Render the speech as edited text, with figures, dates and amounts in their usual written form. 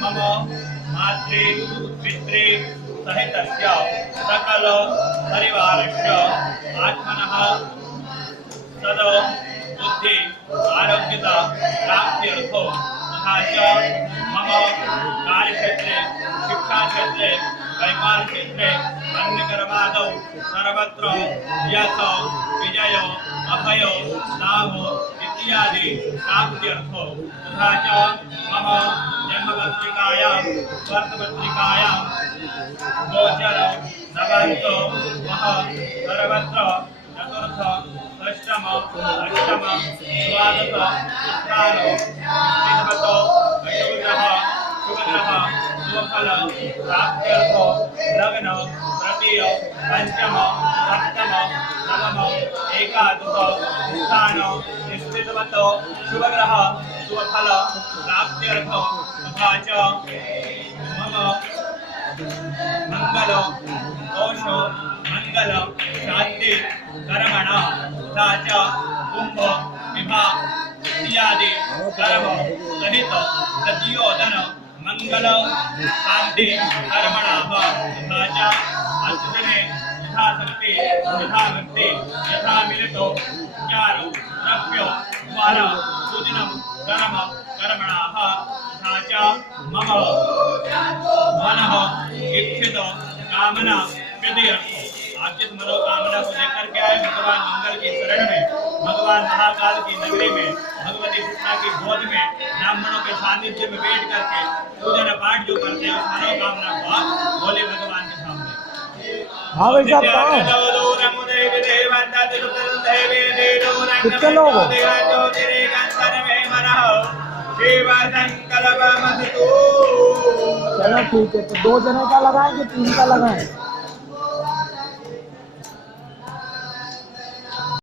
मम मातृ पितृ सहितस्य सकल परिवारस्य आत्मनः सद बुद्धि आरोग्यता प्राप्त्यर्थो तथा च मम कार्यक्षेत्रे शिक्षाक्षेत्रे वैपारिकक्षेत्रे अन्यकर्मादौ सर्वत्र यश विजय अभय लाभ इत्यादि प्राप्त्यर्थो तथा च मम जन्मपत्रिकायां वर्तपत्रिकायां गोचर नवान्तो वह सर्वत्र चतुर्थ अष्टम द्वादश स्थानो विधवतो अशुभग्रह शुभग्रह शुभफल प्राप्त्यर्थो लग्न तृतीय पंचम सप्तम नवम एकादश स्थान स्थितवतो शुभग्रह शुभफल प्राप्त्यर्थो तथा च मम मंगल कोश मंगल शांति कर्मण तथा च कुंभ विवाह इत्यादि कर्म सहित प्रत्योदन मंगल शांति कर्मणाः तथा च अष्टदिने यथाशक्ति यथाभक्ति यथा मिलितो चार द्रव्य द्वारा पूजनं कर्म कर्मणाः तथा च मम मनः इच्छित कामना सिद्ध्यर्थो। आप जिस मनोकामना को लेकर के आए भगवान मंगल की शरण में, भगवान महाकाल की नगरी में, भगवती कृष्णा की गोद में ब्राह्मणों के सानिध्य में बैठ करके पूजन पाठ जो करते हैं उस मनोकामना को आप बोले भगवान के सामने। हाँ भाई साहब कितने लोग हो? चलो ठीक है, तो 2 जने का लगाएं कि 3 का लगाएं?